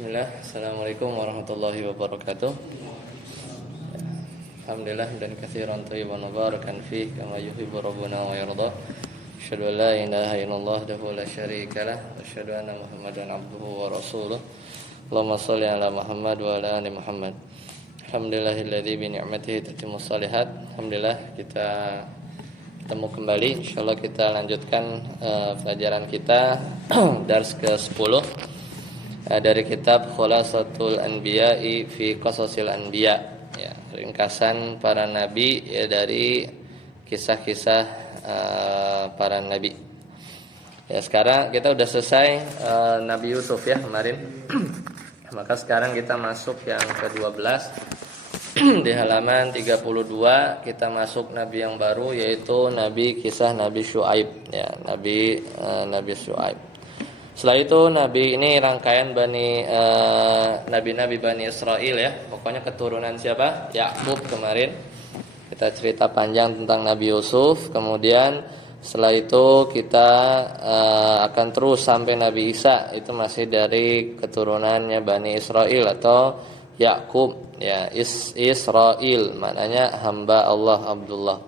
Bismillah, Assalamualaikum warahmatullahi wabarakatuh. Alhamdulillah dan katsiran thayyiban mubarakan fih kama yuhibbu rabbuna wa yarda. Asyhadu an la ilaha illallah wahdahu la syarika lah wa asyhadu anna Muhammadan abduhu wa rasuluh. Allahumma shalli ala Muhammad wa ala ali Muhammad. Alhamdulillahilladzi bi ni'matihi tatimmus shalihat. Alhamdulillah kita ketemu kembali. Insyaallah kita lanjutkan pelajaran kita dars ke-10 dari kitab Khulasatul Anbiya'i fi Qasasil Anbiya, ya, ringkasan para nabi, ya, dari kisah-kisah para nabi. Ya, sekarang kita udah selesai Nabi Yusuf ya kemarin. Maka sekarang kita masuk yang ke-12 di halaman 32 kita masuk nabi yang baru, yaitu kisah Nabi Syuaib, ya, Nabi Syuaib. Setelah itu nabi ini rangkaian nabi-nabi Bani Israel, ya. Pokoknya keturunan siapa? Yakub kemarin. Kita cerita panjang tentang Nabi Yusuf. Kemudian setelah itu kita akan terus sampai Nabi Isa. Itu masih dari keturunannya Bani Israel atau Yakub, ya, Israel maknanya hamba Allah, Abdullah.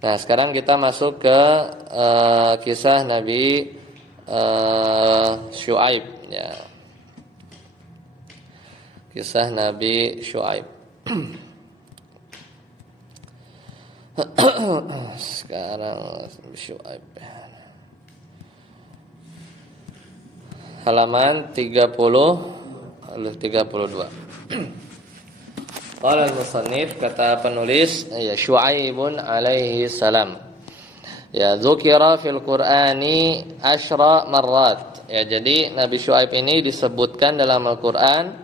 Nah, sekarang kita masuk ke kisah Nabi Syuaib, ya. Kisah Nabi Syuaib. Sekarang Syuaib. Halaman 32. Qala al-musannif, kata penulis, ya, Syuaibun alaihi salam. Ya, dzukira fil Qur'ani asyra marrat. Ya, jadi Nabi Syuaib ini disebutkan dalam Al-Qur'an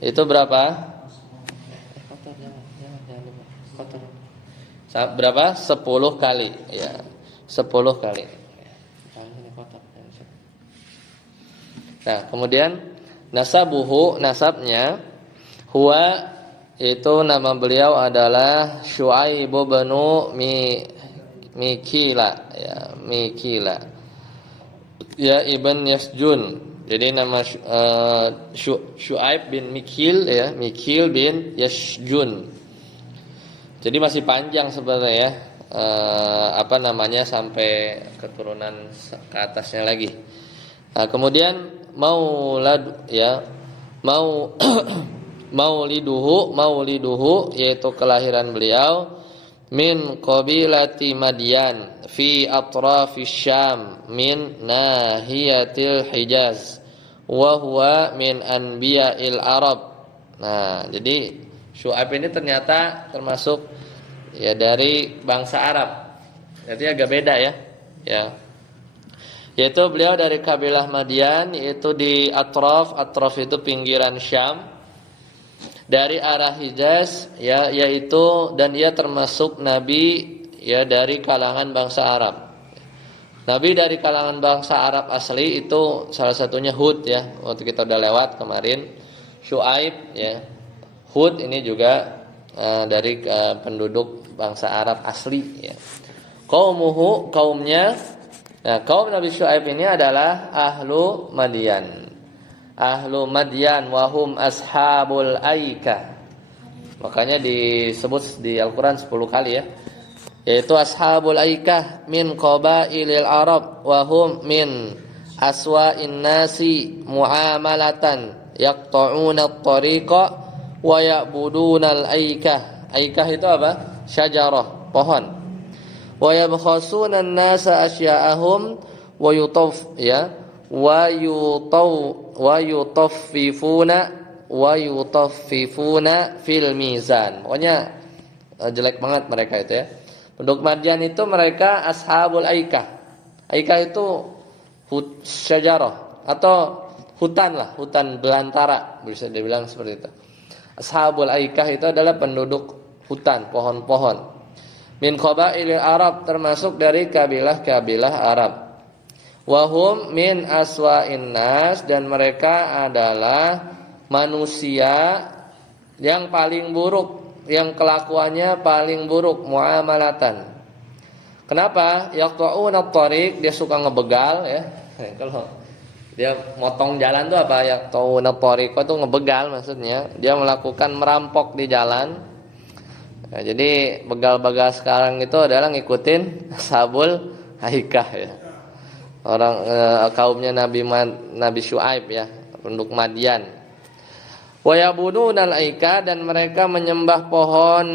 itu berapa? Berapa? 10 kali, ya. 10 kali. Nah, kemudian nasabnya huwa, itu nama beliau adalah Syuaib bin Mikila, ya, Mikila, ya, Ibn Yasjun. Jadi nama Syuaib bin Mikil, ya, Mikil bin Yasjun. Jadi masih panjang sebenarnya, ya, sampai keturunan ke atasnya lagi. Nah, kemudian mauliduhu, yaitu kelahiran beliau, min qabilati Madyan fi atrafis Syam min nahiyatil Hijaz wa huwa min anbiya'il Arab. Nah, jadi Syuaib ini ternyata termasuk, ya, dari bangsa Arab. Jadi agak beda, ya. Ya. Yaitu beliau dari kabilah Madyan, yaitu di Atraf itu pinggiran Syam, dari arah Hijaz, ya, yaitu, dan ia termasuk nabi, ya, dari kalangan bangsa Arab. Nabi dari kalangan bangsa Arab asli itu salah satunya Hud, ya. Waktu kita udah lewat kemarin Syuaib, ya. Hud ini juga dari penduduk bangsa Arab asli, ya. Kaumnya. Nah, kaum Nabi Syuaib ini adalah ahlu Madyan. Ahlu Madyan wahum ashabul aikah. Makanya disebut di Al-Quran 10 kali, ya. Yaitu ashabul aikah min qabailil Arab wahum min aswa'in nasi muamalatan yaqta'una at-tariqa wa ya'buduna al-aikah. Aikah itu apa? Syajarah, pohon. Wa yabkhasuna an-nasa asya'ahum wa yutaffifuna fil mizan. Pokoknya jelek banget mereka itu, ya. Penduduk Madyan itu mereka ashabul aikah. Aikah itu syajarah atau hutan lah, hutan belantara, bisa dibilang seperti itu. Ashabul aikah itu adalah penduduk hutan, pohon-pohon. Min qabailil Arab, termasuk dari kabilah-kabilah Arab. Wahum min aswa'in nas, dan mereka adalah manusia yang paling buruk, yang kelakuannya paling buruk, muamalatan. Kenapa? Yaqta'una at-tariq, dia suka ngebegal, ya. Kalau Dia motong jalan tuh apa ya? Tauna tariqah tuh ngebegal maksudnya. Dia melakukan merampok di jalan. Nah, jadi begal-begal sekarang itu adalah ngikutin Ashabul Aikah ya. Orang kaumnya Nabi Syuaib ya, penduduk Madian. Wa yabudunal aika, dan mereka menyembah pohon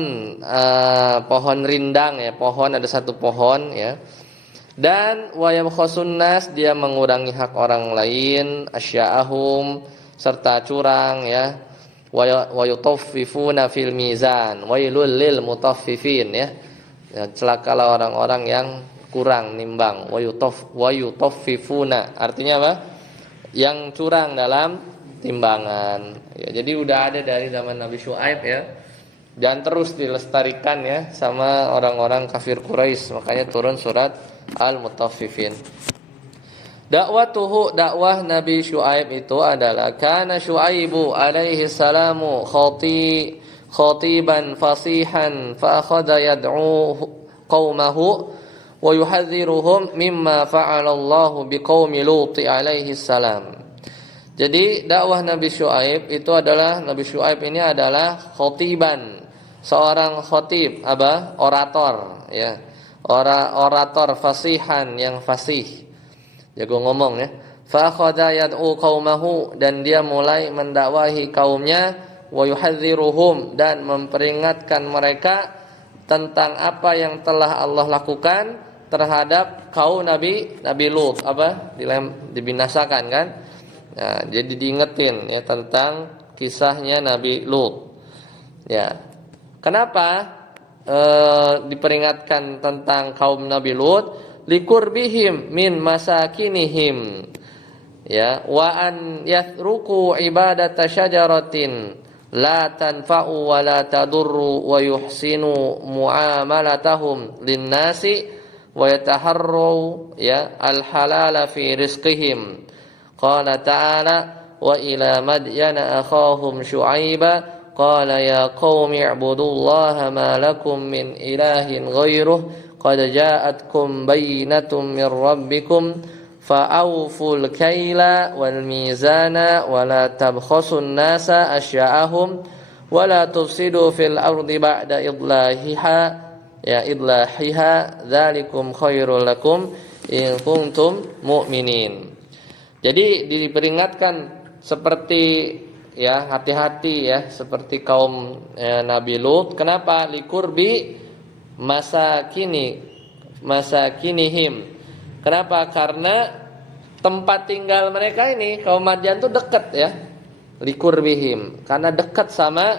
pohon rindang ya, pohon ada satu pohon ya. Dan wa yabkhasun nas, dia mengurangi hak orang lain, asya'ahum, serta curang ya. Wa yutaffifuna fil mizan, wailul lil mutaffifin ya. Ya, celakalah orang-orang yang kurang nimbang. Wa yutaffifuna artinya apa? Yang curang dalam timbangan. Ya, jadi udah ada dari zaman Nabi Syuaib ya. Dan terus dilestarikan ya sama orang-orang kafir Quraisy. Makanya turun surat Al-Mutaffifin. Dakwah Nabi Syuaib itu adalah kana Syuaibu alaihi salamu khatiban fasihan fa akhadha yad'u qaumahu wa yuhadziruhum mimma fa'ala Allahu biqaumi Lut alaihi salam. Jadi dakwah Nabi Syuaib itu adalah, Nabi Syuaib ini adalah khatiban, seorang khatib, orator ya. Orator fasihan, yang fasih, jago ngomong ya. Fa akhadha yad'u qaumahu, dan dia mulai mendakwahi kaumnya, wa yuhadziruhum, dan memperingatkan mereka tentang apa yang telah Allah lakukan terhadap kaum Nabi Lut, dibinasakan kan. Nah, jadi diingetin ya tentang kisahnya Nabi Lut. Ya. Kenapa diperingatkan tentang kaum Nabi Lut? Likurbihim min masakinihim. Ya, wa an yathruku ibadata syajaratin la tanfa'u wa la tadurru wa yuhsinu muamalatahum linnasi wa yataharru ya al-halala fi rizqihim. Qala ta'ala wa ila madyana akhahum syu'aiba qala ya qaumi i'budullaha ma lakum min ilahin ghairuh qad ja'atkum bayyinatun min rabbikum fa'awful kaila wal mizana wa la tabkhasun nasa asya'ahum wa la tufsidu fil ardi ba'da idlahiha dzalikum khairul lakum in kuntum mu'minin. Jadi diperingatkan seperti ya, hati-hati ya, seperti kaum Nabi Lut. Kenapa? Likurbi masakinihim. Kenapa? Karena tempat tinggal mereka ini, kaum Madian itu dekat ya. Likurbihim, karena dekat sama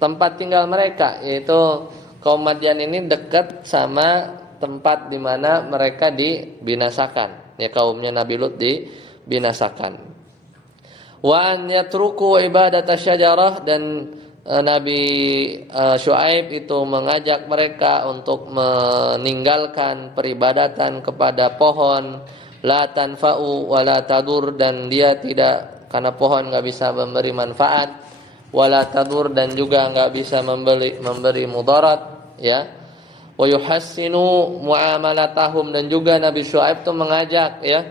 tempat tinggal mereka, yaitu kaum Madian ini dekat sama tempat di mana mereka dibinasakan. Ya, kaumnya Nabi Lut dibinasakan. Wa an yatruku ibadat syajarah, dan Nabi Syuaib itu mengajak mereka untuk meninggalkan peribadatan kepada pohon, la tanfa'u wa la tadur, dan dia tidak, karena pohon enggak bisa memberi manfaat, wala tadur, dan juga enggak bisa memberi mudarat ya. Wa yuhassinu muamalatahum, dan juga Nabi Syuaib itu mengajak ya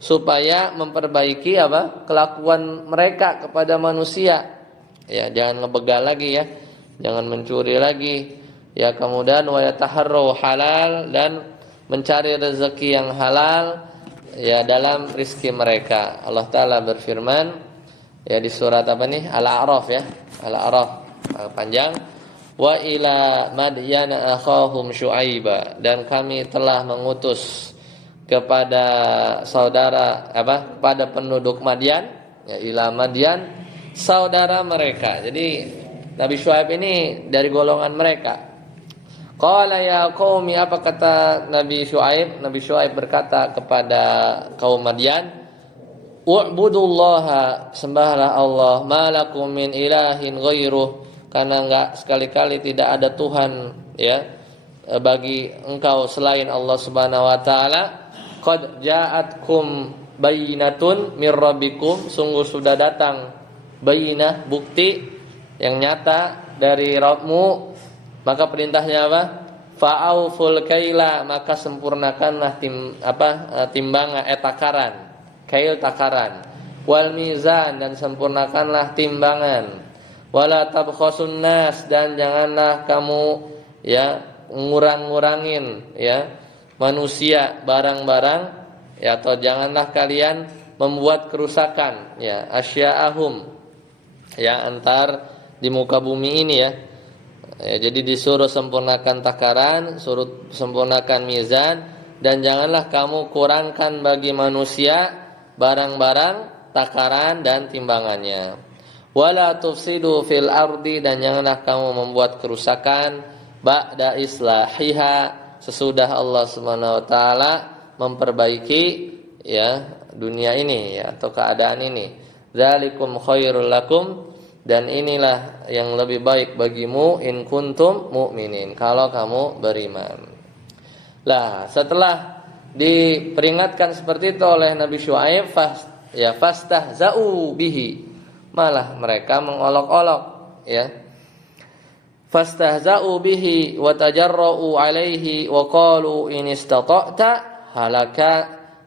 supaya memperbaiki kelakuan mereka kepada manusia. Ya, jangan ngebegal lagi ya. Jangan mencuri lagi. Ya, kemudian wa yataharru halal, dan mencari rezeki yang halal ya dalam rizki mereka. Allah Taala berfirman ya di surat Al-A'raf ya. Al-A'raf panjang. Wa ila madyana akhahum syuaiba, dan kami telah mengutus kepada saudara kepada penduduk Madian ya, ila Madian, saudara mereka. Jadi Nabi Syuaib ini dari golongan mereka. Qala ya qaumi, apa kata Nabi Syuaib? Nabi Syuaib berkata kepada kaum Madian, u'budullaha, sembahlah Allah, malakum min ilahin ghairuh, karena enggak sekali-kali tidak ada Tuhan ya bagi engkau selain Allah Subhanahu wa taala. Qad ja'atkum bayyinatun mir rabbikum, sungguh sudah datang bayyinah, bukti yang nyata dari Rabbmu. Maka perintahnya apa? Fa'auful kaila, maka sempurnakanlah timbangan takaran kail takaran. Wal mizan, dan sempurnakanlah timbangan. Wala tabkhasun nas, dan janganlah kamu ya ngurang-ngurangin ya manusia barang-barang ya, atau janganlah kalian membuat kerusakan ya asya'ahum ya antar di muka bumi ini ya. Jadi disuruh sempurnakan takaran, suruh sempurnakan mizan, dan janganlah kamu kurangkan bagi manusia barang-barang takaran dan timbangannya. Wala tufsidu fil ardi, dan janganlah kamu membuat kerusakan ba'da islahiha, sesudah Allah Subhanahu wa taala memperbaiki ya dunia ini ya atau keadaan ini. Dzalikum khairul lakum, dan inilah yang lebih baik bagimu in kuntum mu'minin, kalau kamu beriman. Lah, setelah diperingatkan seperti itu oleh Nabi Syuaib, fastahza'u bihi, malah mereka mengolok-olok ya. Fastahza'u bihi wa tajarra'u alaihi wa qalu in istata'ta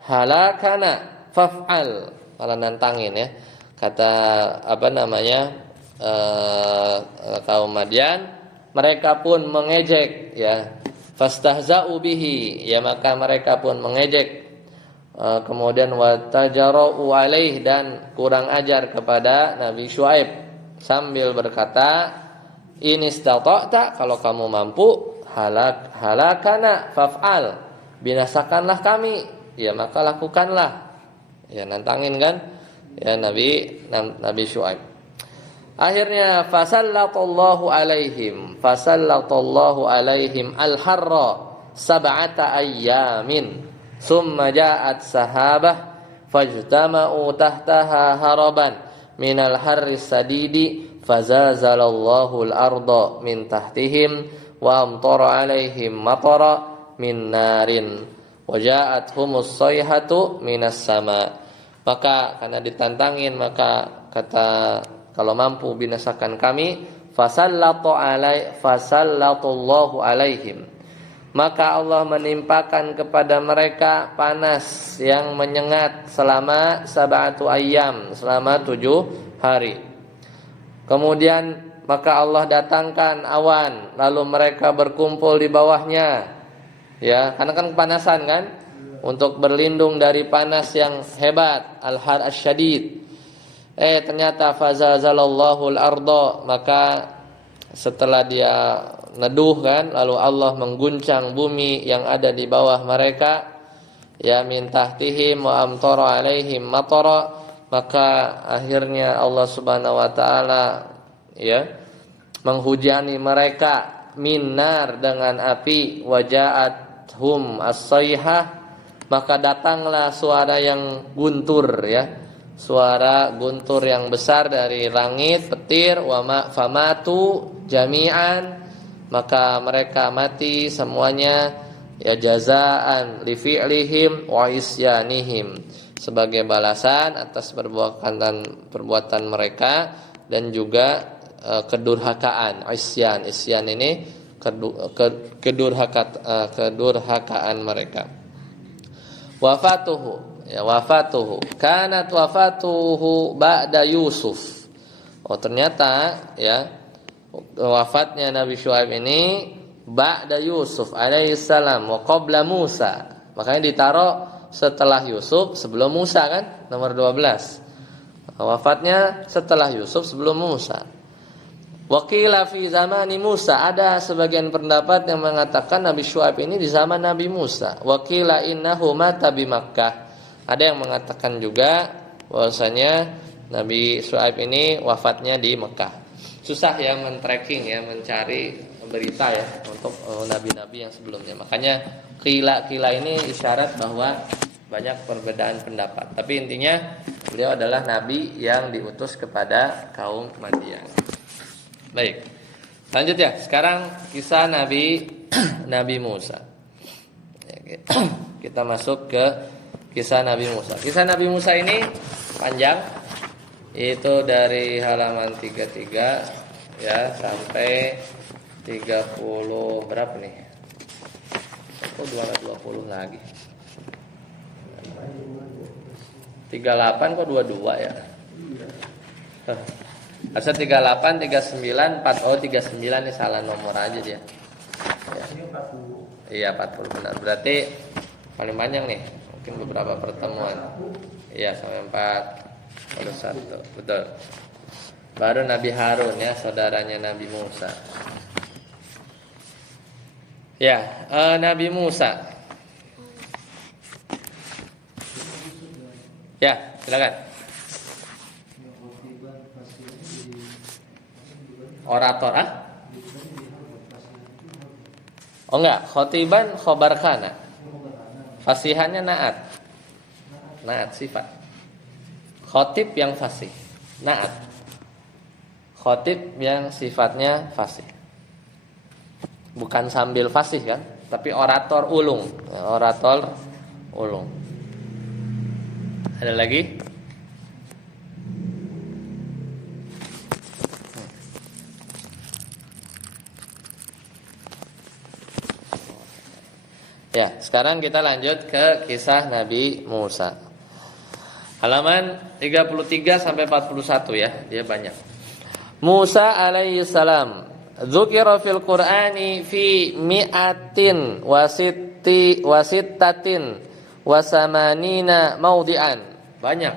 halakana faf'al, malah nantangin ya. Kata kaum Madian, mereka pun mengejek ya. Fastahza'u bihi, ya maka mereka pun mengejek. Kemudian watajara'u alaih, dan kurang ajar kepada Nabi Syuaib sambil berkata, in istata'ta, kalau kamu mampu, halakana faf'al, binasakanlah kami, ya maka lakukanlah. Ya nantangin kan ya Nabi Syuaib. Akhirnya fasallallahu alaihim al-harra sab'ata ayyamin summa ja'at sahabah fajtama'u tahtaha haraban minal harris sadidi fazazalallahu al-arda min tahtihim wa amtara alaihim matara min narin wa ja'athumus sayhatu minas sama. Maka karena ditantangin, maka kata kalau mampu binasakan kami, fasallatullahu alaihim, maka Allah menimpakan kepada mereka panas yang menyengat selama sab'atu ayyam, selama 7 hari. Kemudian maka Allah datangkan awan, lalu mereka berkumpul di bawahnya. Ya, karena kan kepanasan kan, untuk berlindung dari panas yang hebat, al-har asyadid. Ternyata fazazalallahu al-arda, maka setelah dia neduh kan, lalu Allah mengguncang bumi yang ada di bawah mereka, ya min tahtihim wa amtara alaihim matara, maka akhirnya Allah Subhanahu wa taala ya menghujani mereka minar dengan api, waja'athum as-sayhah, maka datanglah suara yang guntur ya, suara guntur yang besar dari langit, petir, famatu jami'an, maka mereka mati semuanya ya jazaan li fi'lihim wa isyanihim, sebagai balasan atas perbuatan mereka dan juga kedurhakaan. Isyan ini kedurhakaan mereka. Wafatuhu kanat wafatuhu ba'da Yusuf. Ternyata ya wafatnya Nabi Syuaib ini ba'da Yusuf alaihissalam wa qabla Musa. Makanya ditaruh setelah Yusuf sebelum Musa kan, nomor 12. Wafatnya setelah Yusuf sebelum Musa. Waqila fi zamani Musa, ada sebagian pendapat yang mengatakan Nabi Syuaib ini di zaman Nabi Musa. Waqila innahu mata bi Makkah. Ada yang mengatakan juga bahwasanya Nabi Syuaib ini wafatnya di Mekah. Susah ya men-tracking ya, mencari berita ya untuk nabi-nabi yang sebelumnya. Makanya qila ini isyarat bahwa banyak perbedaan pendapat. Tapi intinya beliau adalah nabi yang diutus kepada kaum Madian. Baik. Lanjut ya. Sekarang kisah Nabi Musa. Kita masuk ke kisah Nabi Musa. Kisah Nabi Musa ini panjang. Itu dari halaman 33 ya sampai 30 berapa nih? Oh 220 lagi. 38 kok 22 ya? Harusnya 38, 39, 39 ini salah nomor aja dia. Ya. Iya 40 benar. Berarti paling panjang nih. Mungkin beberapa pertemuan. Iya sampai 41. Betul. Baru Nabi Harun ya, saudaranya Nabi Musa. Ya, Nabi Musa. Ya, silakan. Orator Oh enggak, khotiban khobar kana. Fasihannya naat. Naat sifat. Khotib yang fasih. Naat. Khotib yang sifatnya fasih. Bukan sambil fasih kan, tapi orator ulung. Orator ulung. Ada lagi? Ya, sekarang kita lanjut ke kisah Nabi Musa. Halaman 33 sampai 41 ya, dia banyak. Musa alaihi salam dzukira fil Qur'ani fi mi'atin wasittatin wasamanina maudhi'an. Banyak.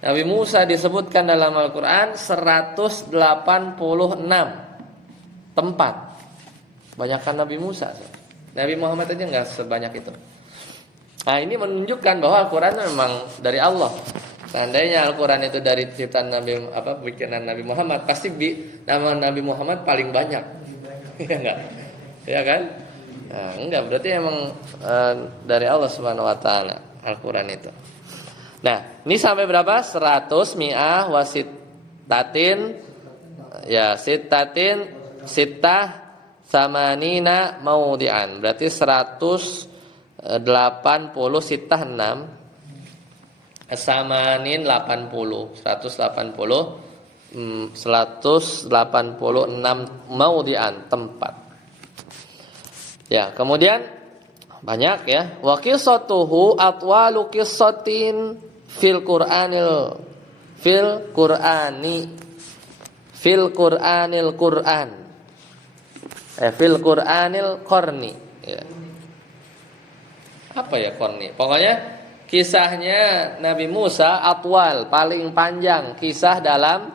Nabi Musa disebutkan dalam Al-Qur'an 186 tempat. Banyakkan Nabi Musa. Nabi Muhammad aja enggak sebanyak itu. Nah, ini menunjukkan bahwa Al-Qur'an memang dari Allah. Seandainya Al-Qur'an itu dari ciptaan bikinan Nabi Muhammad, pasti nama Nabi Muhammad paling banyak. Iya enggak? Ya kan? Nah, enggak, berarti emang dari Allah Subhanahu wa taala Al-Qur'an itu. Nah, ini sampai berapa? 100 mi'ah wasittatin ya, sittatin sittah samanina maudhi'an. Berarti 180 sittah 6 samanin 80 186 maudhi'an tempat. Ya, kemudian banyak ya. Wa qissatuhu atwalu qissatin fil Qur'anil qarni ya. Apa ya qarni? Pokoknya kisahnya Nabi Musa atwal, paling panjang kisah dalam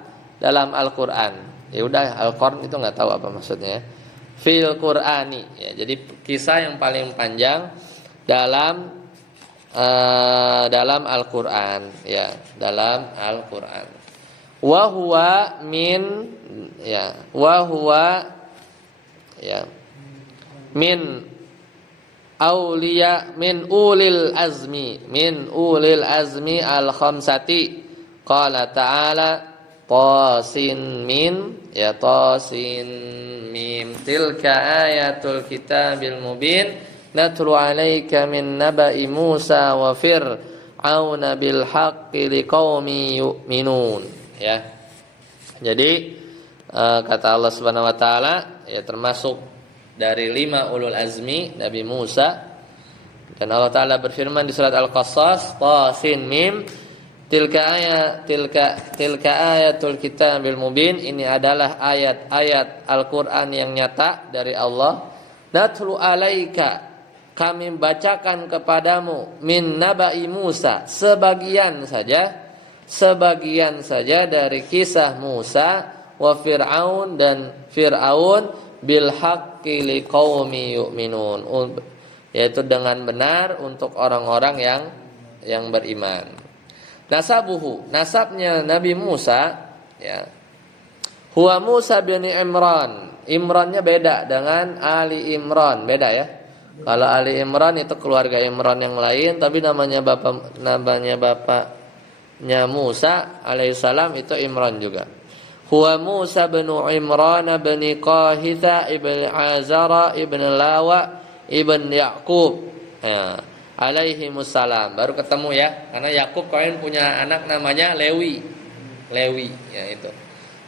Al-Qur'an. Ya udah, Al-Qarn itu enggak tahu apa maksudnya. Fil Qur'ani ya, jadi kisah yang paling panjang dalam Al-Qur'an ya, dalam Al-Qur'an. Wa huwa min auliya min ulil azmi al khamsati. Qala ta'ala tasin mim tilka ayatul kitabil mubin natlu alaika min naba'i Musa wa fir'auna bil haqqi liqaumi yu'minun ya. Jadi kata Allah Subhanahu wa taala ya, termasuk dari 5 ulul azmi Nabi Musa, dan Allah taala berfirman di surat Al-Qasas tasin mim tilka ayatul kitabil mubin. Ini adalah ayat-ayat Al-Qur'an yang nyata dari Allah. Natlu alaika, kami bacakan kepadamu, min naba'i Musa, sebagian saja dari kisah Musa, wa Fir'aun, dan Fir'aun, bil haqqi liqaumi yu'minun, yaitu dengan benar untuk orang-orang yang beriman. Nasabuhu, nasabnya Nabi Musa ya. Huwa Musa bin Imran. Imrannya beda dengan Ali Imran, beda ya. Kalau Ali Imran itu keluarga Imran yang lain, tapi namanya bapaknya Musa alaihissalam itu Imran juga. Huwa Musa bin Imran bin Qahitha ibn Azara ibn Lawa ibn Yaqub ya, alaihimussalam. Baru ketemu ya, karena Yakub kalian punya anak namanya Lewi ya itu.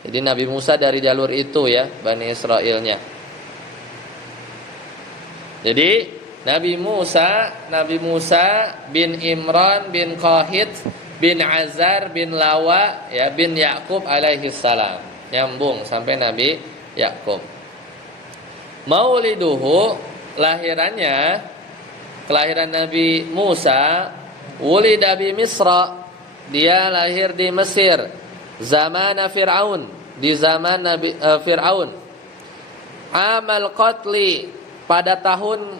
Jadi Nabi Musa dari jalur itu ya, Bani Israilnya. Jadi Nabi Musa bin Imran bin Qahit bin Azar bin Lawa ya bin Yakub alaihi salam. Nyambung sampai Nabi Yakub. Mauliduhu, kelahiran Nabi Musa, wulida bi Misra, dia lahir di Mesir, zaman Fir'aun, di zaman Nabi Fir'aun. Amal qatli, pada tahun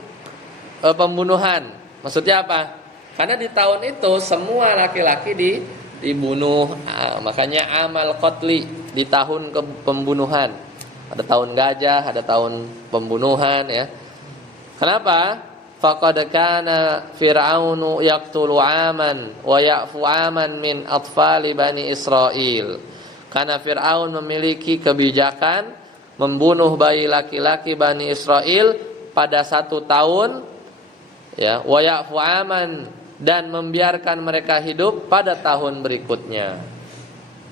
pembunuhan. Maksudnya apa? Karena di tahun itu semua laki-laki dibunuh, makanya amal qatli, di tahun pembunuhan. Ada tahun gajah, ada tahun pembunuhan ya. Kenapa? Faqad kana Fir'aunu yaqtulu aman wa ya'fu aman min atfali Bani Israil. Karena Fir'aun memiliki kebijakan membunuh bayi laki-laki Bani Israel pada 1 tahun ya, wa ya'fu aman, dan membiarkan mereka hidup pada tahun berikutnya.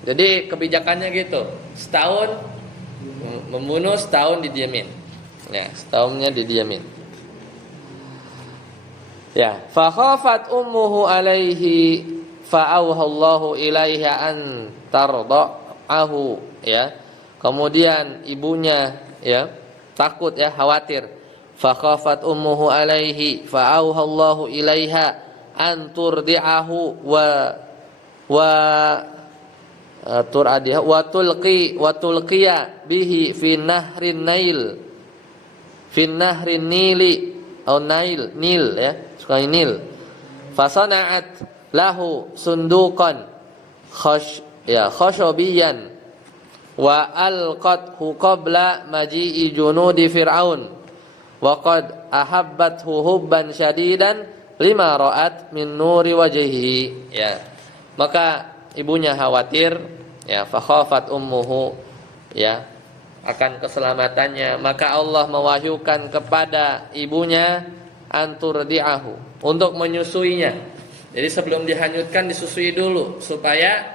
Jadi kebijakannya gitu, setahun membunuh, setahun didiamin. Ya, setahunnya didiamin. Ya, fa khafat ummuhu alaihi fa auhallahu ilaiha an tarda'ahu ya. Kemudian ibunya ya takut ya, khawatir. Fa khafat ummuhu alaihi fa auhallahu ilaiha an turdi'ahu wa turadiha wa tulqiya bihi fi nahrin nili atau nil ya, sekali nil. Fasana'at lahu sunduqan khashabiyan wa alqathu qabla maji'i junudi fir'aun wa qad ahabbathu hubban syadidan lima ra'at min nuri wajhihi ya. Maka ibunya khawatir ya, fa khafat ummuhu ya akan keselamatannya, maka Allah mewahyukan kepada ibunya anturdi'ahu, untuk menyusuinya. Jadi sebelum dihanyutkan disusui dulu, supaya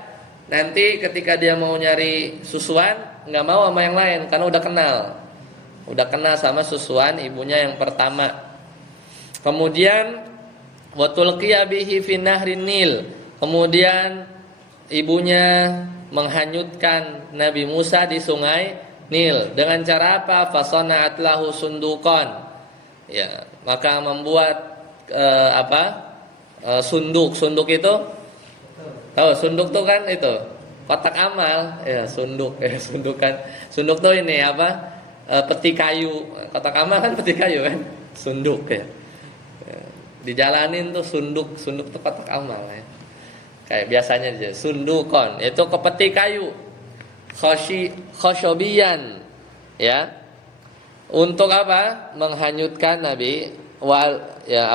nanti ketika dia mau nyari susuan nggak mau sama yang lain, karena udah kenal sama susuan ibunya yang pertama. Kemudian watulqiya bihi fi nahrin nil, kemudian ibunya menghanyutkan Nabi Musa di sungai Nil dengan cara apa? Fasana'at lahu sundukan. Ya, maka membuat sunduk. Sunduk itu tahu, sunduk tuh kan itu kotak amal ya, sunduk ya, sundukan. Sunduk tuh ini apa? Peti kayu. Kotak amal kan peti kayu kan? Sunduk ya. Dijalanin tuh sunduk tuh kotak amal ya. Kayak biasanya aja sundukon, itu ke peti kayu. Khashabiyan ya. Untuk apa? Menghanyutkan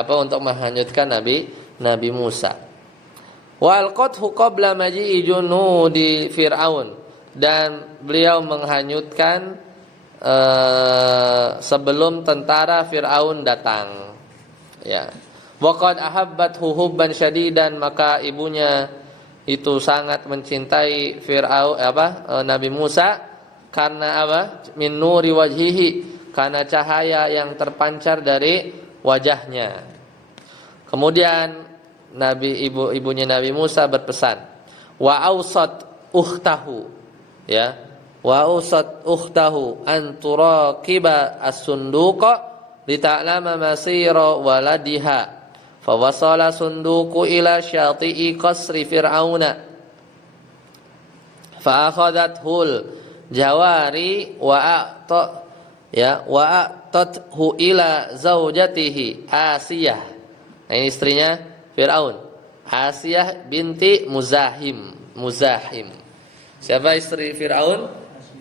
untuk menghanyutkan Nabi Musa. Wa alqathu qabla maji'i junudi fir'aun, dan beliau menghanyutkan sebelum tentara Fir'aun datang. Ya. Wa qad ahabbathu hubban syadidan, maka ibunya itu sangat mencintai Nabi Musa karena apa? Min nuri wajhihi, karena cahaya yang terpancar dari wajahnya. Kemudian ibunya Nabi Musa berpesan, wa ausat ukhtahu ya, wa ausat ukhtahu an turaqiba as-sunduqa li ta'lama masira waladiha. Fawasala sunduku ila syati'i qasri fir'auna fa'akhadathul jawari wa'atathu ila zaujatihi Asiyah. Nah, ini istrinya Fir'aun, Asiyah binti Muzahim. Siapa istri Fir'aun?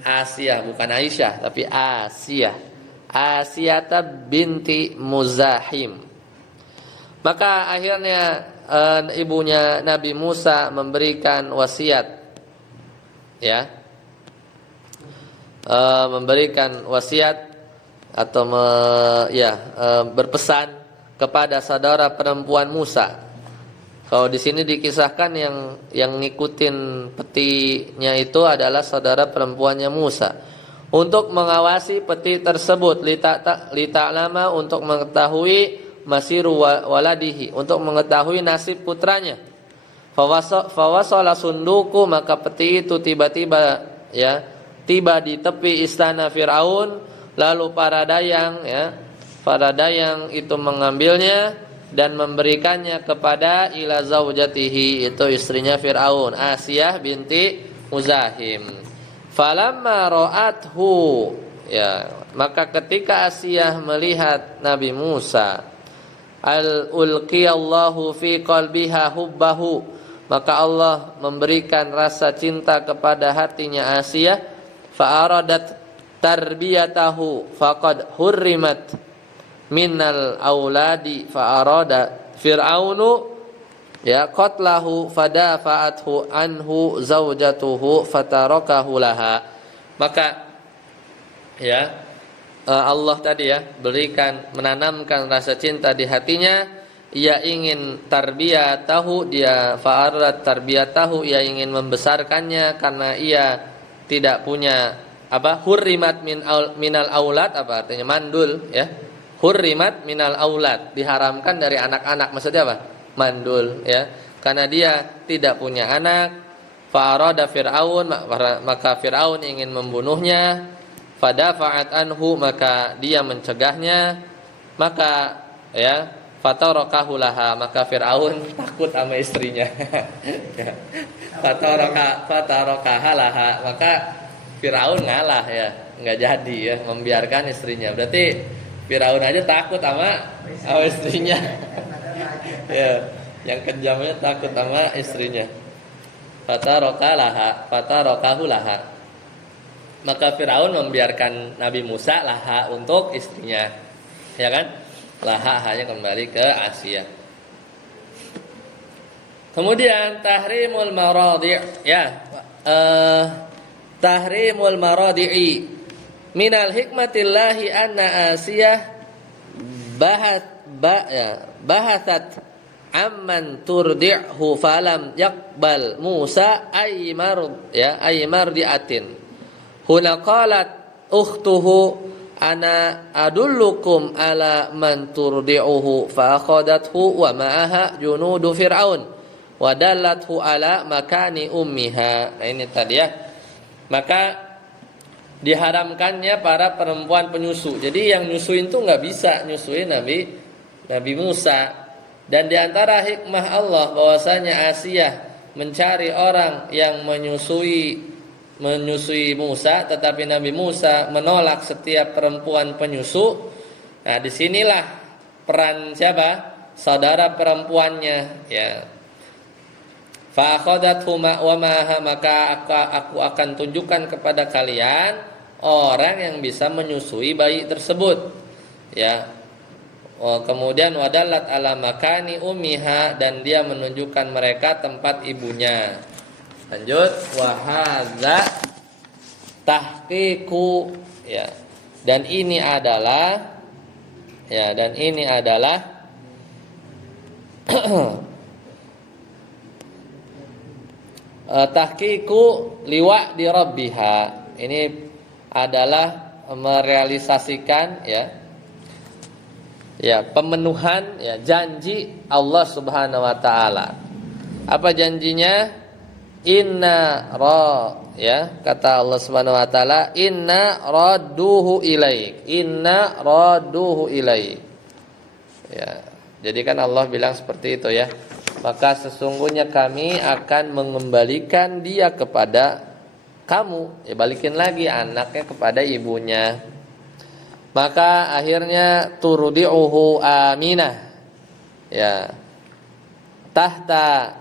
Asiyah, bukan Aisyah tapi Asiyah. Asiyata binti Muzahim. Maka akhirnya ibunya Nabi Musa memberikan wasiat ya, memberikan wasiat atau berpesan kepada saudara perempuan Musa. Kalau di sini dikisahkan yang ngikutin petinya itu adalah saudara perempuannya Musa, untuk mengawasi peti tersebut, lita lama, untuk mengetahui masiru waladihi, untuk mengetahui nasib putranya. Fawasala sunduku, maka peti itu tiba-tiba ya tiba di tepi istana Firaun, lalu para dayang itu mengambilnya dan memberikannya kepada ila zaujatihi, itu istrinya Firaun, Asiyah binti Muzahim. Falamma ra'athu, ya, maka ketika Asiyah melihat Nabi Musa, ulqiyallahu fi qalbiha hubbahu, maka Allah memberikan rasa cinta kepada hatinya Asiyah. Fa'aradat tarbiyatahu faqad hurrimat minal auladi, fa'arada Fir'aunu ya qatlahu fadafa'athu anhu zaujatuhu fatarakahu laha. Maka ya Allah tadi ya berikan, menanamkan rasa cinta di hatinya. Ia ingin tarbiyatahu, dia fa'arat tarbiyatahu, ia ingin membesarkannya karena ia tidak punya hurrimat minal aulad, apa artinya mandul ya. Hurrimat minal aulad, diharamkan dari anak-anak, maksudnya apa? Mandul ya. Karena dia tidak punya anak. Fa'arada Fir'aun, maka Fir'aun ingin membunuhnya. Fadafa'at anhu, maka dia mencegahnya. Maka ya fatarakahu laha, maka Fir'aun takut sama istrinya. Fatarakaha laha, maka Fir'aun ngalah ya, enggak jadi ya membiarkan istrinya. Berarti Fir'aun aja takut sama istrinya. Ya, yang kejamnya takut sama istrinya. Fatarakahu laha. Maka Fir'aun membiarkan Nabi Musa laha untuk istrinya. Ya kan? Laha hanya kembali ke Asia. Kemudian tahrimul maradi' ya. Tahrimul maradi'i minal hikmatillahi anna Asiyah bahathat amman turdi'hu falam yaqbal Musa aymar diatin. Huna qalat ukhtuhu ana adullukum ala man turdi'uhu fa akhadathu wa ma'aha junudu fir'aun wa dallathu ala makani ummiha. Nah ini tadi ya. Maka diharamkannya para perempuan penyusu. Jadi yang nyusuin tuh enggak bisa nyusuin Nabi Musa. Dan di antara hikmah Allah bahwasanya Asiyah mencari orang yang menyusui Musa, tetapi Nabi Musa menolak setiap perempuan penyusu. Nah, disinilah peran siapa? Saudara perempuannya, ya. Fa akhadathum wa maha, maka aku akan tunjukkan kepada kalian orang yang bisa menyusui bayi tersebut, ya. Kemudian wadalat ala makani ummiha, dan dia menunjukkan mereka tempat ibunya. Lanjut, wahadza tahqiqu, ya. Dan ini adalah tahqiqu liwa di rabbiha. Ini adalah merealisasikan pemenuhan janji Allah Subhanahu wa taala. Apa janjinya? Kata Allah Subhanahu wa taala, inna radduhu ilaik. Ya. Jadi kan Allah bilang seperti itu ya. Maka sesungguhnya kami akan mengembalikan dia kepada kamu. Ya, balikin lagi anaknya kepada ibunya. Maka akhirnya turdi'uhu aminah. Ya. Tahta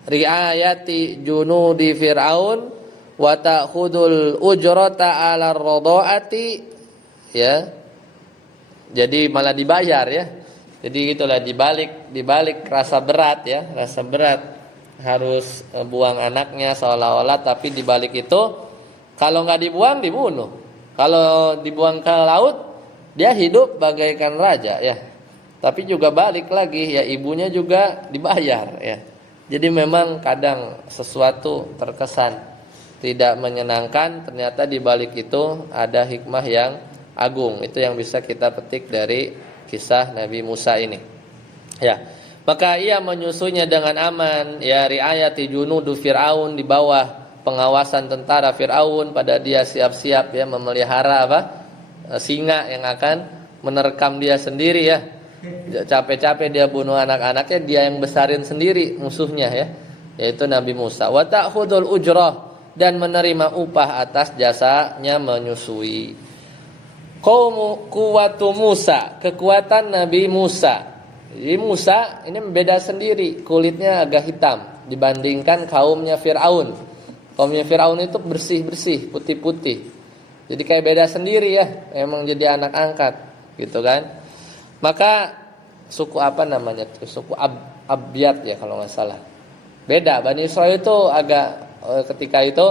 riayati junudi Fir'aun wa ta'khudul ujrata 'ala ar-radha'ati, ya. Jadi malah dibayar ya. Jadi gitulah, dibalik rasa berat harus buang anaknya seolah-olah, tapi dibalik itu kalau enggak dibuang dibunuh. Kalau dibuang ke laut dia hidup bagaikan raja ya. Tapi juga balik lagi ya, ibunya juga dibayar ya. Jadi memang kadang sesuatu terkesan tidak menyenangkan, ternyata di balik itu ada hikmah yang agung. Itu yang bisa kita petik dari kisah Nabi Musa ini. Ya. Maka ia menyusuinya dengan aman, ya riayati junudu Fir'aun, di bawah pengawasan tentara Fir'aun. Pada dia siap-siap ya memelihara singa yang akan menerkam dia sendiri ya. Capek-capek dia bunuh anak-anaknya, dia yang besarin sendiri musuhnya ya, yaitu Nabi Musa. Wa ta'khudul ujrah, dan menerima upah atas jasanya menyusui. Kuwatu Musa, kekuatan Nabi Musa. Jadi Musa ini beda sendiri, kulitnya agak hitam dibandingkan kaumnya Fir'aun. Kaumnya Fir'aun itu bersih-bersih, putih-putih. Jadi kayak beda sendiri ya, emang jadi anak angkat gitu kan. Maka suku apa namanya tuh? Suku Abyad ya kalau nggak salah. Beda, Bani Israil itu agak ketika itu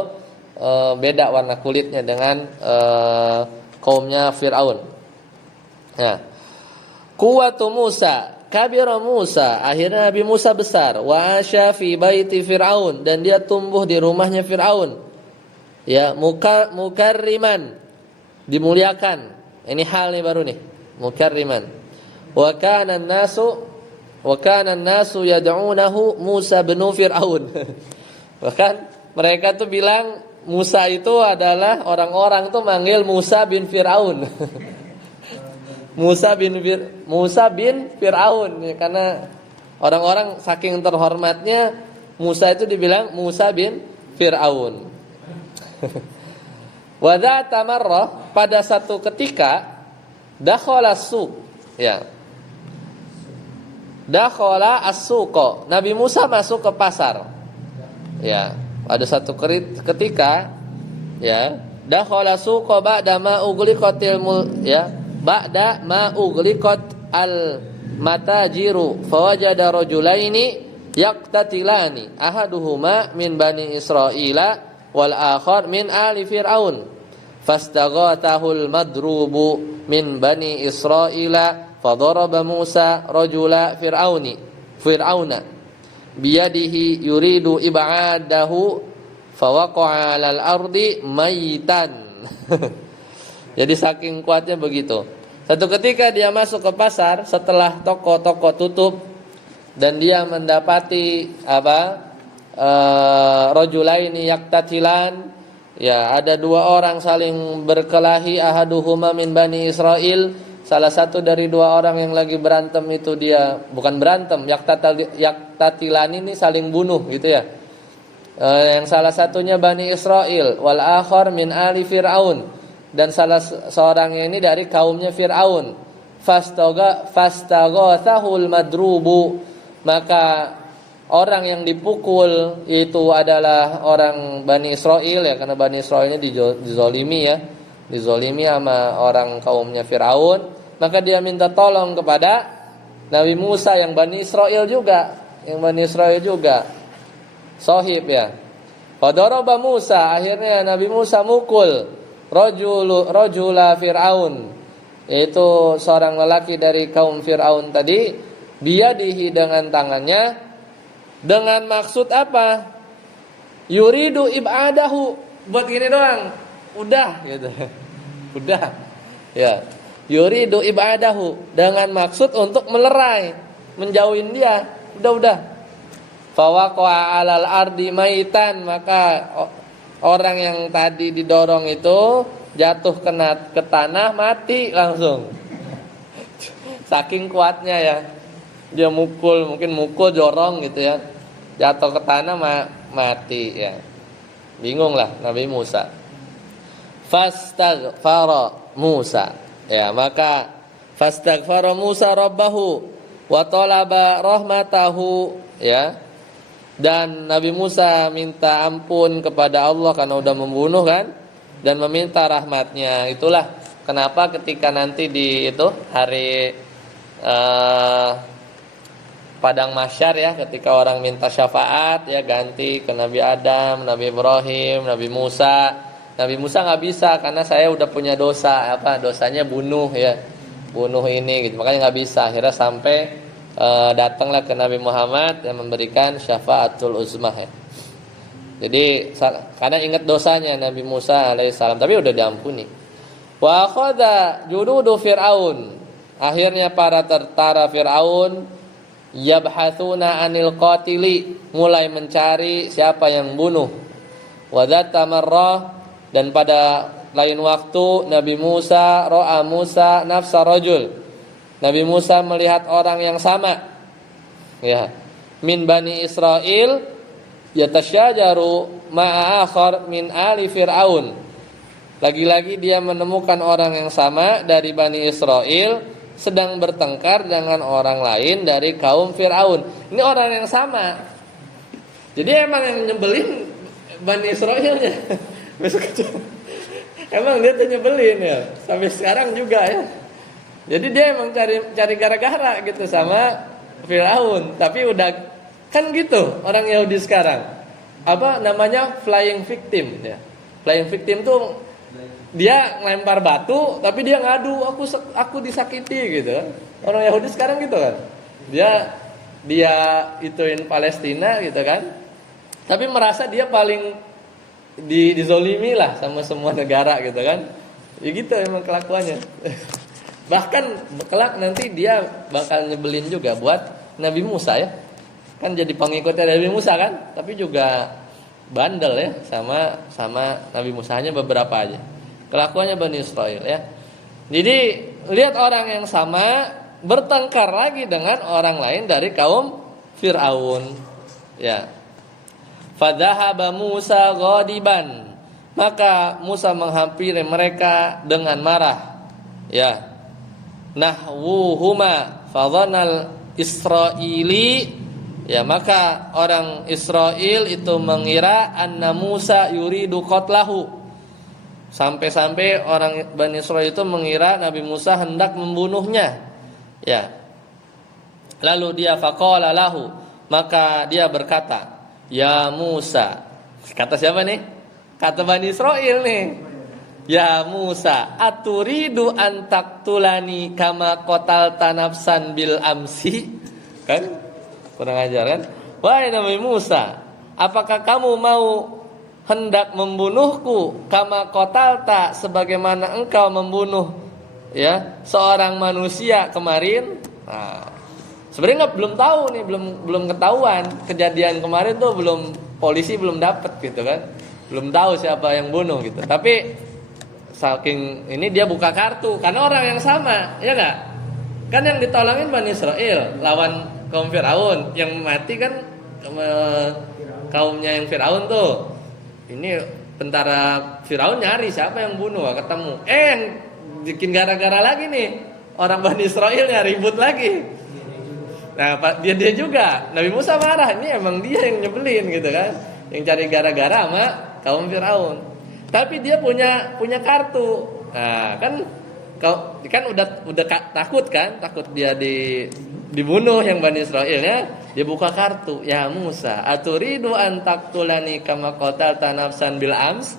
beda warna kulitnya dengan kaumnya Fir'aun. Nah, kuwatu Musa, kabira Musa, akhirnya Nabi Musa besar. Wa asya fi baiti Fir'aun, dan dia tumbuh di rumahnya Fir'aun. Ya, mukarriman, dimuliakan. Ini hal nih baru nih, mukarriman. Wa kana an-nasu yad'unahu Musa bin Fir'aun. Bahkan mereka tuh bilang Musa itu adalah, orang-orang tuh manggil Musa bin Fir'aun. Musa bin Fir'aun ya, karena orang-orang saking terhormatnya Musa itu dibilang Musa bin Fir'aun. Wa dzata marrah, pada satu ketika dakhala suq ya. Dakhala as-suqa, Nabi Musa masuk ke pasar. Ya, pada satu ketika ya, dakhala suqa ba'da ma ughliqatil ya, ba'da ma ughliqat al matajiru fawajada rajulaini yaqtatilani ahaduhuma min bani Israila wal akhar min ali fir'aun fastaghathahul madrubu min bani Israila fadaraba Musa rajula fir'auna biyadihi yuridu ib'adahu fawaqa'a 'alal ardi maitan. Jadi saking kuatnya begitu. Satu ketika dia masuk ke pasar setelah toko-toko tutup dan dia mendapati rajulaini yaktatilan, ya ada dua orang saling berkelahi, ahaduhuma min bani Israil, salah satu dari dua orang yang lagi berantem itu dia bukan berantem, yaktatilan ini saling bunuh gitu ya. Yang salah satunya Bani Israil, wal akhar min ali Fir'aun, dan salah seorangnya ini dari kaumnya Fir'aun. Fastaghathahul madrubu, maka orang yang dipukul itu adalah orang Bani Israil ya, karena Bani Israil ini dizolimi sama orang kaumnya Fir'aun. Maka dia minta tolong kepada Nabi Musa yang Bani Israil juga, Sohib ya. Fadaraba Musa, akhirnya Nabi Musa mukul rajula Fir'aun, yaitu seorang lelaki dari kaum Fir'aun tadi, biyadihi, dengan tangannya, dengan maksud apa? Yuridu ib'adahu, buat gini doang. Udah gitu. Udah. Ya. Yuridu ib'adahu, dengan maksud untuk melerai, menjauhin dia. Udah. Fawaqa'a 'alal ardi maitan, maka orang yang tadi didorong itu jatuh ke tanah, mati langsung. Saking kuatnya ya. Dia mungkin mukul dorong gitu ya. Jatuh ke tanah mati ya. Bingung lah Nabi Musa. Fastaghfara Musa. Ya, maka fastaghfara Musa rabbahu wa talaba rahmatahu ya. Dan Nabi Musa minta ampun kepada Allah karena udah membunuh kan, dan meminta rahmatnya. Itulah kenapa ketika nanti di hari padang mahsyar ya, ketika orang minta syafaat ya, ganti ke Nabi Adam, Nabi Ibrahim, Nabi Musa. Nabi Musa nggak bisa karena saya udah punya dosa, dosanya bunuh ini gitu, makanya nggak bisa. Akhirnya sampai datanglah ke Nabi Muhammad yang memberikan syafaatul uzmah ya. Jadi karena ingat dosanya Nabi Musa alaihissalam, tapi udah diampuni. Wa akhadha junudu Fir'aun, akhirnya para tentara Fir'aun yabhatsuna 'anil qatili, mulai mencari siapa yang bunuh. Wa dzata marrah, dan pada lain waktu Nabi Musa ra'a Musa nafsa rajul. Nabi Musa melihat orang yang sama, ya, min Bani Israil yatasyajaru ma'a akhar min ali Fir'aun. Lagi-lagi dia menemukan orang yang sama dari Bani Israil sedang bertengkar dengan orang lain dari kaum Fir'aun. Ini orang yang sama. Jadi emang yang nyebelin Bani Israilnya. Emang dia tuh nyebelin ya. Sampai sekarang juga ya. Jadi dia emang cari gara-gara gitu sama Fir'aun. Tapi udah kan gitu orang Yahudi sekarang. Apa namanya, flying victim ya. Flying victim tuh dia ngelempar batu tapi dia ngadu aku disakiti gitu kan. Orang Yahudi sekarang gitu kan. Dia ituin Palestina gitu kan. Tapi merasa dia paling dizolimi lah sama semua negara gitu kan. Ya gitu emang kelakuannya. Bahkan kelak nanti dia bakal nyebelin juga buat Nabi Musa ya. Kan jadi pengikutnya Nabi Musa kan, tapi juga bandel ya sama Nabi Musa, hanya beberapa aja. Kelakuannya Bani Israil ya. Jadi lihat orang yang sama bertengkar lagi dengan orang lain dari kaum Fir'aun. Ya. Fadhahaba Musa ghadiban. Maka Musa menghampiri mereka dengan marah. Ya. Nahwuhuma fadhanal Israili. Ya, maka orang Israel itu mengira anna Musa yuridu qatlahu. Sampai-sampai orang Bani Israil itu mengira Nabi Musa hendak membunuhnya. Ya. Lalu dia faqala lahu, maka dia berkata, "Ya Musa." Kata siapa nih? Kata Bani Israil nih. "Ya Musa, aturidu an taqtulani kama qatalta nafsan bil amsi?" Kan? Kurang ajar kan? "Wahai Nabi Musa, apakah kamu mau hendak membunuhku kama qatalta, sebagaimana engkau membunuh ya seorang manusia kemarin?" Nah, sebenarnya belum tahu nih, belum ketahuan kejadian kemarin tuh, polisi belum dapat gitu kan. Belum tahu siapa yang bunuh gitu. Tapi saking ini dia buka kartu karena orang yang sama, ya enggak? Kan yang ditolongin Bani Israil lawan kaum Fir'aun, yang mati kan kaumnya yang Fir'aun tuh. Ini tentara Fir'aun nyari siapa yang bunuh, ketemu. Yang bikin gara-gara lagi nih orang Bani Israilnya ribut lagi. Nah, dia juga Nabi Musa marah, ini emang dia yang nyebelin gitu kan, yang cari gara-gara sama kaum Fir'aun. Tapi dia punya kartu. Nah, kan udah takut kan, takut dia dibunuh yang Bani Israilnya. Dia buka kartu, "Ya Musa, aturidu an taqtulani kama qatalta nafsan bil ams?"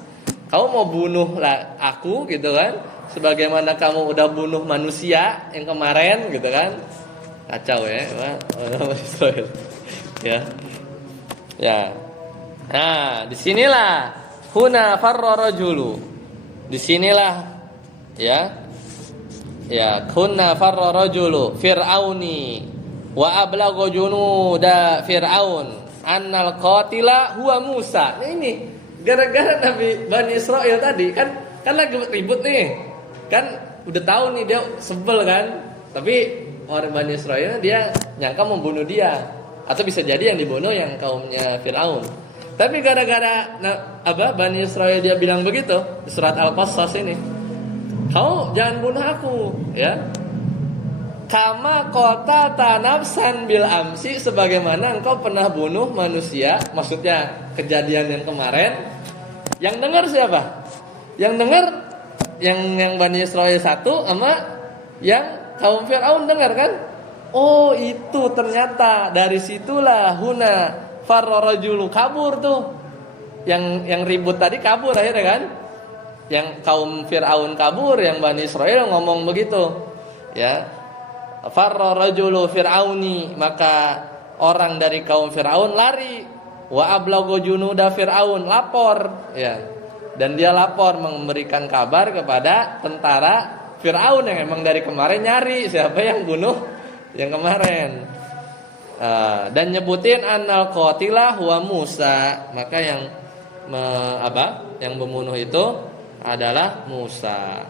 Kamu mau bunuh lah aku gitu kan, sebagaimana kamu udah bunuh manusia yang kemarin gitu kan. Kacau ya, Bani Israil. Ya. Nah, disinilah huna farra rajulu. Disinilah ya, kunna farra rajulu fir'auni wa ablagha junuda fir'aun annal qatila huwa Musa. Nah, ini gara-gara Nabi Bani Israil tadi kan lagi ribut nih. Kan udah tahu nih dia sebel kan. Tapi orang Bani Israil dia nyangka membunuh dia, atau bisa jadi yang dibunuh yang kaumnya Fir'aun. Tapi gara-gara Bani Israil dia bilang begitu di surat Al-Qasas ini, "Kau jangan bunuh aku ya. Kama qatalta nafsan bil amsi, sebagaimana engkau pernah bunuh manusia." Maksudnya kejadian yang kemarin. Yang dengar siapa? Yang dengar yang Bani Israil satu sama yang kaum Fir'aun dengar kan? Oh, itu ternyata dari situlah huna farra rajulu, kabur tuh. Yang ribut tadi kabur akhirnya kan? Yang kaum Fir'aun kabur, yang Bani Israil ngomong begitu. Ya. Farra rajulu fir'auni, maka orang dari kaum Fir'aun lari. Wa ablagha junuda fir'aun, lapor ya. Dan dia lapor memberikan kabar kepada tentara Fir'aun yang emang dari kemarin nyari siapa yang bunuh yang kemarin. Dan nyebutin annal qatila huwa Musa, maka yang yang membunuh itu adalah Musa.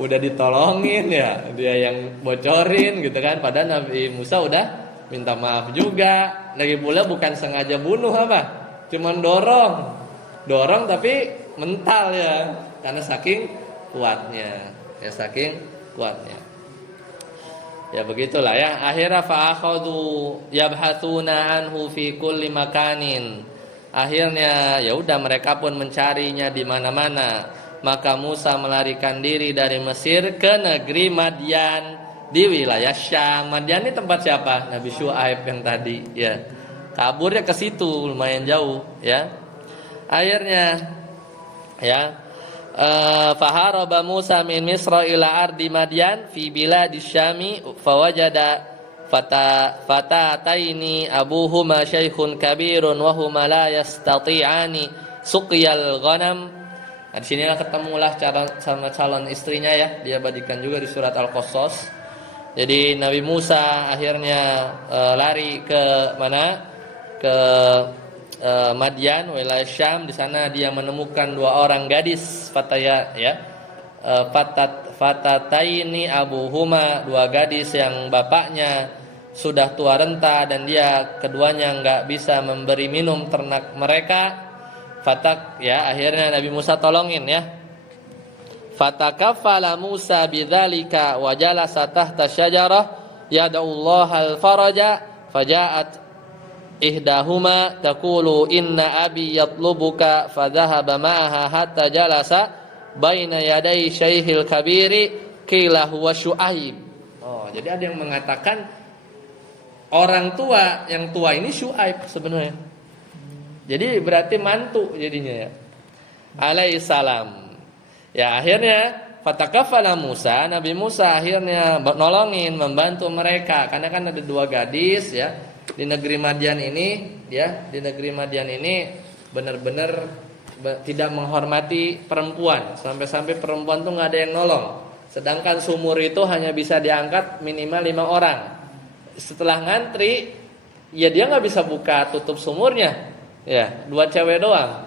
Udah ditolongin ya, dia yang bocorin gitu kan, padahal Nabi Musa udah minta maaf juga. Lagi pula bukan sengaja bunuh cuman dorong tapi mental ya, karena saking kuatnya. Ya begitulah ya. Akhirnya fa'akhadhu yabhatsuna anhu fi kulli makanin. Akhirnya ya udah mereka pun mencarinya di mana-mana. Maka Musa melarikan diri dari Mesir ke negeri Madian di wilayah Syam. Madian ini tempat siapa? Nabi Syuaib yang tadi ya. Kaburnya ke situ lumayan jauh ya. Akhirnya ya faharaba Musa min Misra ila ardi Madian fi biladis Syami fawajada fatataini abuhuma syaikhun kabirun wa huma la yastati'ani suqyal ghanam. Nah, di sinilah ketemulah sama calon istrinya ya, dia badikan juga di surat Al-Qasas. Jadi Nabi Musa akhirnya lari ke mana? Ke Madian, wilayah Syam. Di sana dia menemukan dua orang gadis fataya ya. Fatataini abuhuma, dua gadis yang bapaknya sudah tua renta dan dia keduanya enggak bisa memberi minum ternak mereka. Akhirnya Nabi Musa tolongin ya. Fatakaffala Musa bidzalika wa jalasa tahta syajarah yad'ullaha al-faraja faja'at ihdahuma taqulu inna abi yatlubuka fadhahaba ma'aha hatta jalasa baina yaday syaikhil kabiri qila huwa Syuaib. Jadi ada yang mengatakan orang tua, yang tua ini Syuaib sebenarnya. Jadi berarti mantu jadinya ya. Alaihissalam. Ya akhirnya fatakafala Musa, Nabi Musa akhirnya nolongin, membantu mereka karena kan ada dua gadis ya di negeri Madian ini ya. Di negeri Madian ini benar-benar tidak menghormati perempuan, sampai-sampai perempuan tuh nggak ada yang nolong. Sedangkan sumur itu hanya bisa diangkat minimal 5 orang. Setelah ngantri, ya dia nggak bisa buka tutup sumurnya. Ya, 2 cewek doang.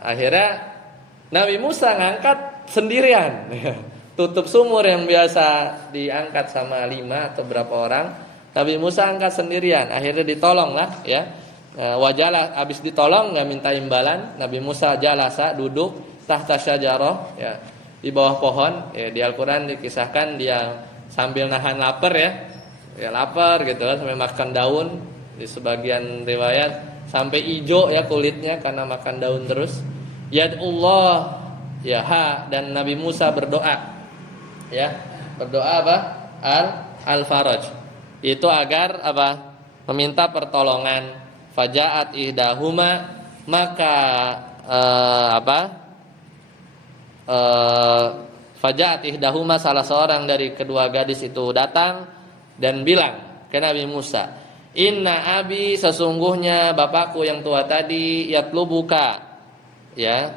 Akhirnya Nabi Musa ngangkat sendirian. Tutup sumur yang biasa diangkat sama 5 atau berapa orang, Nabi Musa angkat sendirian. Akhirnya ditolong lah ya. Wajalah habis ditolong nggak minta imbalan. Nabi Musa jalasa duduk tahta syajarah ya, di bawah pohon. Ya, di Al-Qur'an dikisahkan dia sambil nahan lapar ya. Ya lapar gitu kan, sampai makan daun. Di sebagian riwayat sampai hijau ya kulitnya karena makan daun terus. Yad'ullah ya dan Nabi Musa berdoa. Ya, berdoa al-faraj. Itu agar meminta pertolongan. Faja'at ihdahuma, maka faja'at ihdahuma, salah seorang dari kedua gadis itu datang dan bilang ke Nabi Musa, inna abi, sesungguhnya bapakku yang tua tadi yatlubuka ya,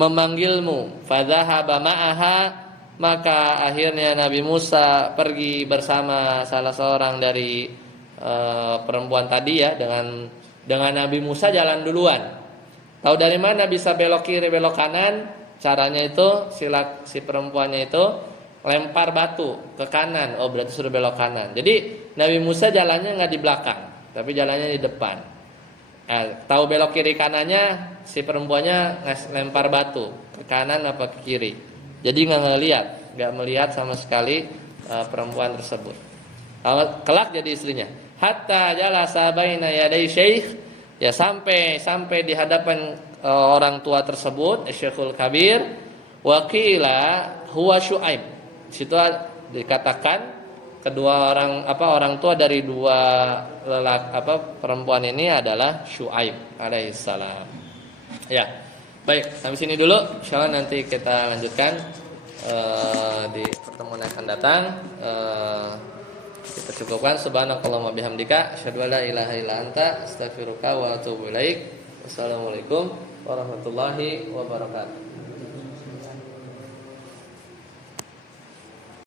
memanggilmu. Fadzahaba ma'aha, maka akhirnya Nabi Musa pergi bersama salah seorang dari perempuan tadi ya, dengan Nabi Musa jalan duluan. Tahu dari mana bisa belok kiri belok kanan? Caranya itu si perempuannya itu lempar batu ke kanan. Oh berarti sudah belok kanan. Jadi Nabi Musa jalannya nggak di belakang, tapi jalannya di depan. Tahu belok kiri kanannya, si perempuannya lempar batu ke kanan apa ke kiri. Jadi nggak melihat sama sekali perempuan tersebut. Kelak jadi istrinya. Hatta jalasa baina yaday syekh, ya sampai di hadapan orang tua tersebut, Syekhul Kabir. Wa qila huwa Syuaib. Situ dikatakan kedua orang tua dari dua perempuan ini adalah Syuaib alaihissalam. Ya. Baik, sampai sini dulu. Insyaallah nanti kita lanjutkan di pertemuan yang akan datang. Kita cukupkan. Subhanakallahumma bihamdika asyhadu an la ilaha illa anta astaghfiruka wa atubu ilaik. Wassalamualaikum warahmatullahi wabarakatuh.